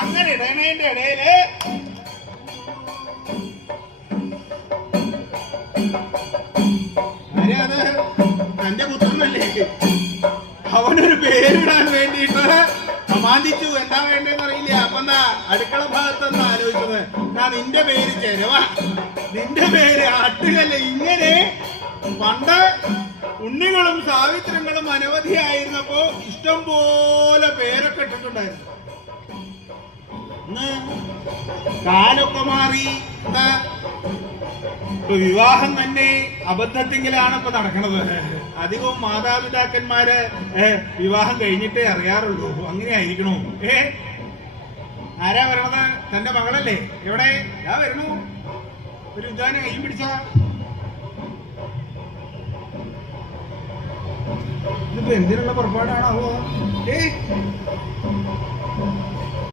അങ്ങനെ ഇടണേന്റെ ഇടയില് അത് തന്റെ പുത്രനല്ലേ, അവനൊരു പേരിടാൻ വേണ്ടിയിട്ട് സമാധിച്ചു. എന്താ വേണ്ടെന്ന് അറിയില്ല. അപ്പൊ എന്താ അടുക്കള ഭാഗത്തെന്ന് ആലോചിച്ചത്, എന്നാ നിന്റെ പേര് ചെരവ, നിന്റെ പേര് ആട്ടുകല്ല്. ഇങ്ങനെ പണ്ട് ഉണ്ണികളും സാവിത്രങ്ങളും അനവധിയായിരുന്നപ്പോ ഇഷ്ടം പോലെ പേരൊക്കെ ഇട്ടിട്ടുണ്ടായിരുന്നു. ഇന്ന് കാലൊക്കെ മാറി. എന്താ വിവാഹം തന്നെ അബദ്ധത്തിങ്കിലാണ് ഇപ്പൊ നടക്കണത്. അധികവും മാതാപിതാക്കന്മാര് വിവാഹം കഴിഞ്ഞിട്ടേ അറിയാറുള്ളൂ. അങ്ങനെ ആയിരിക്കണു. ആരാ വരണത്? തന്റെ മകളല്ലേ? എവിടെ? ഞാൻ വരണു. ഒരു ഉദ്ധാനം കൈ പിടിച്ച. ഇതിപ്പോ എന്തിനുള്ള പുറപ്പാടാണാവോ?